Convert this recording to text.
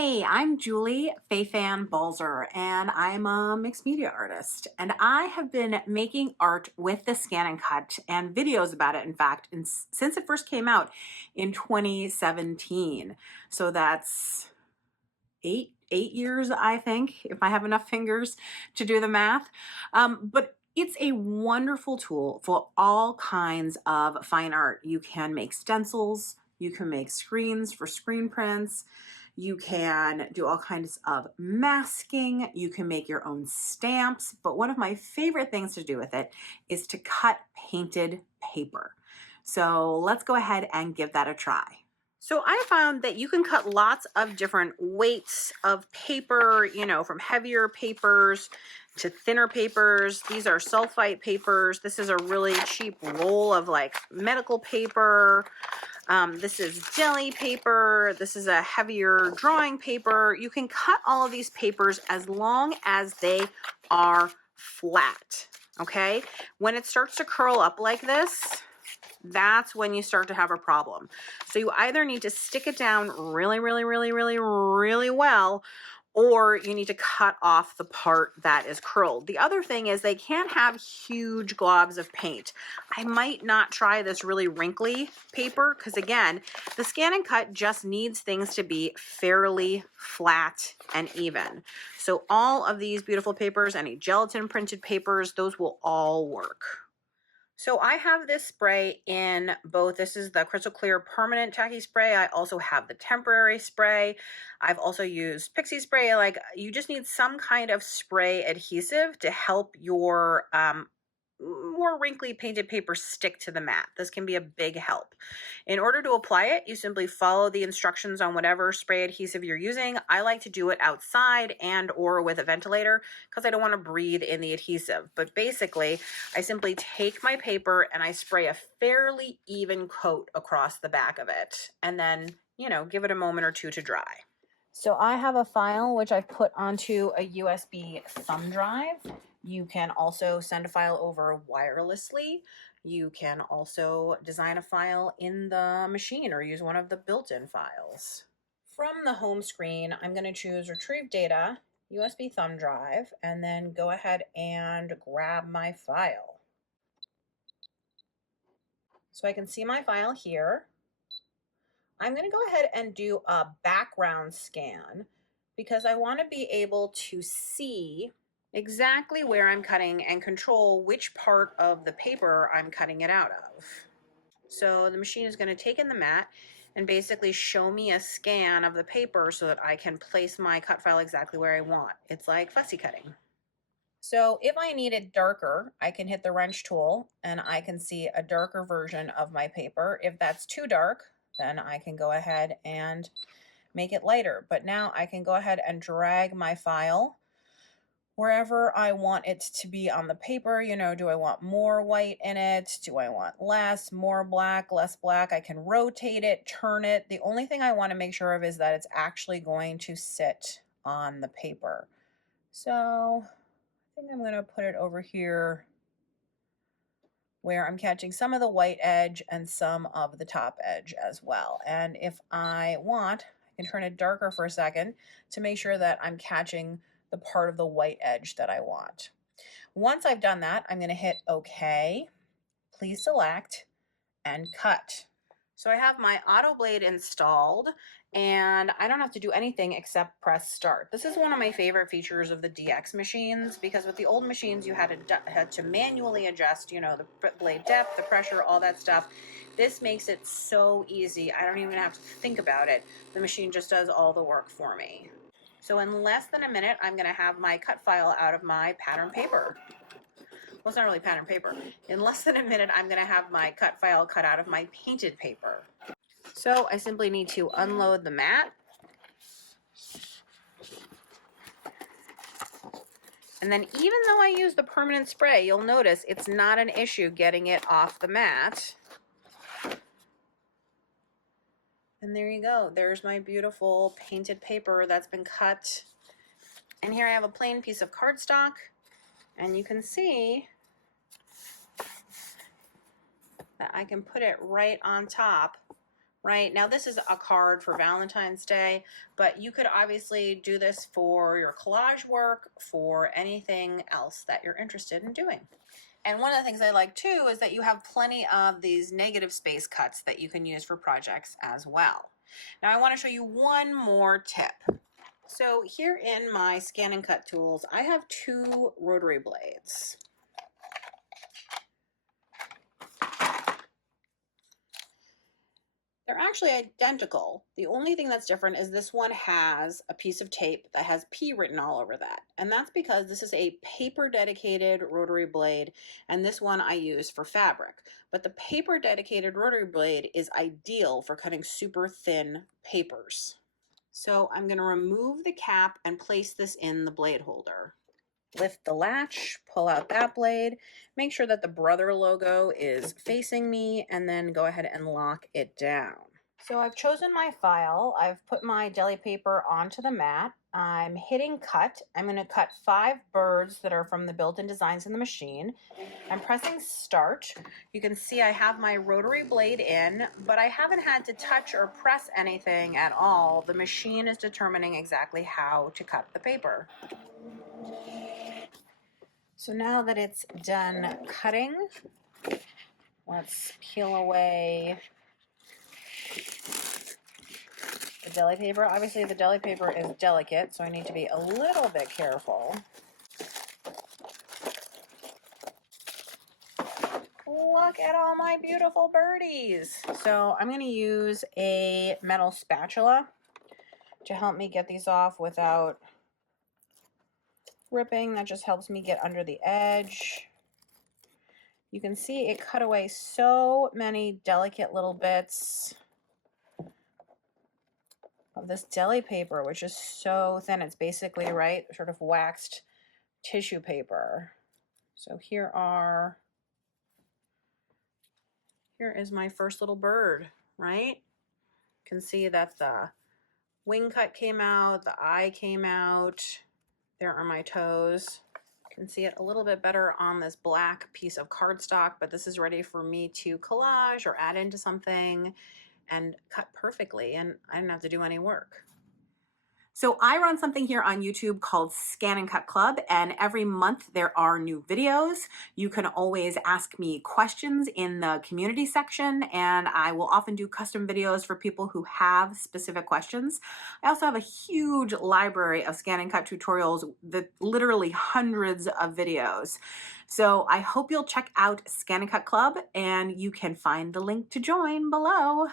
Hey, I'm Julie Fei-Fan Balzer, and I'm a mixed media artist. And I have been making art with the ScanNCut and videos about it, in fact, since it first came out in 2017. So that's eight years, I think, if I have enough fingers to do the math. But it's a wonderful tool for all kinds of fine art. You can make stencils, you can make screens for screen prints, you can do all kinds of masking, you can make your own stamps. But one of my favorite things to do with it is to cut painted paper. So let's go ahead and give that a try. So I found that you can cut lots of different weights of paper, from heavier papers to thinner papers. These are sulfite papers. This is a really cheap roll of like medical paper. This is deli paper. This is a heavier drawing paper. You can cut all of these papers as long as they are flat, okay? When it starts to curl up like this, that's when you start to have a problem. So you either need to stick it down really well, or you need to cut off the part that is curled. The other thing is they can't have huge globs of paint. I might not try this really wrinkly paper because, again, the ScanNCut just needs things to be fairly flat and even. So all of these beautiful papers, any gelatin printed papers, those will all work. So I have this spray in both. This is the crystal clear permanent tacky spray. I also have the temporary spray. I've also used pixie spray. Like, you just need some kind of spray adhesive to help your more wrinkly painted paper stick to the mat. This can be a big help. In order to apply it, you simply follow the instructions on whatever spray adhesive you're using. I like to do it outside and or with a ventilator because I don't want to breathe in the adhesive. But basically, I simply take my paper and I spray a fairly even coat across the back of it, and then, give it a moment or two to dry. So I have a file which I've put onto a USB thumb drive. You can also send a file over wirelessly. You can also design a file in the machine or use one of the built-in files. From the home screen, I'm going to choose Retrieve Data, USB thumb drive, and then go ahead and grab my file. So I can see my file here. I'm going to go ahead and do a background scan because I want to be able to see exactly where I'm cutting and control which part of the paper I'm cutting it out of. So the machine is going to take in the mat and basically show me a scan of the paper so that I can place my cut file exactly where I want. It's like fussy cutting. So if I need it darker, I can hit the wrench tool and I can see a darker version of my paper. If that's too dark, then I can go ahead and make it lighter. But now I can go ahead and drag my file wherever I want it to be on the paper. Do I want more white in it? Do I want less, more black, less black? I can rotate it, turn it. The only thing I want to make sure of is that it's actually going to sit on the paper. So I think I'm going to put it over here where I'm catching some of the white edge and some of the top edge as well. And if I want, I can turn it darker for a second to make sure that I'm catching the part of the white edge that I want. Once I've done that, I'm going to hit OK. Please select and cut. So I have my auto blade installed and I don't have to do anything except press start. This is one of my favorite features of the DX machines because with the old machines you had to manually adjust, the blade depth, the pressure, all that stuff. This makes it so easy. I don't even have to think about it. The machine just does all the work for me. So in less than a minute, I'm going to have my cut file out of my pattern paper. Well, it's not really pattern paper. In less than a minute, I'm going to have my cut file cut out of my painted paper. So I simply need to unload the mat. And then even though I use the permanent spray, you'll notice it's not an issue getting it off the mat. And there you go. There's my beautiful painted paper that's been cut. And here I have a plain piece of cardstock. And you can see that I can put it right on top right? Now this is a card for Valentine's Day, but you could obviously do this for your collage work, for anything else that you're interested in doing. And one of the things I like too is that you have plenty of these negative space cuts that you can use for projects as well. Now I want to show you one more tip. So here in my ScanNCut tools, I have 2 rotary blades. They're actually identical. The only thing that's different is this one has a piece of tape that has P written all over that. And that's because this is a paper dedicated rotary blade, and this one I use for fabric. But the paper dedicated rotary blade is ideal for cutting super thin papers. So I'm going to remove the cap and place this in the blade holder. Lift the latch, pull out that blade, make sure that the Brother logo is facing me, and then go ahead and lock it down. So I've chosen my file. I've put my deli paper onto the mat. I'm hitting cut. I'm going to cut 5 birds that are from the built-in designs in the machine. I'm pressing start. You can see I have my rotary blade in, but I haven't had to touch or press anything at all. The machine is determining exactly how to cut the paper. So now that it's done cutting, let's peel away the deli paper. Obviously the deli paper is delicate, so I need to be a little bit careful. Look at all my beautiful birdies. So I'm going to use a metal spatula to help me get these off without ripping. That just helps me get under the edge. You can see it cut away so many delicate little bits of this deli paper, which is so thin. It's basically, right, sort of waxed tissue paper. So here is my first little bird, right? You can see that the wing cut came out, the eye came out. There are my toes. You can see it a little bit better on this black piece of cardstock, but this is ready for me to collage or add into something and cut perfectly, and I didn't have to do any work. So I run something here on YouTube called ScanNCut Club, and every month there are new videos. You can always ask me questions in the community section, and I will often do custom videos for people who have specific questions. I also have a huge library of ScanNCut tutorials, literally hundreds of videos. So I hope you'll check out ScanNCut Club, and you can find the link to join below.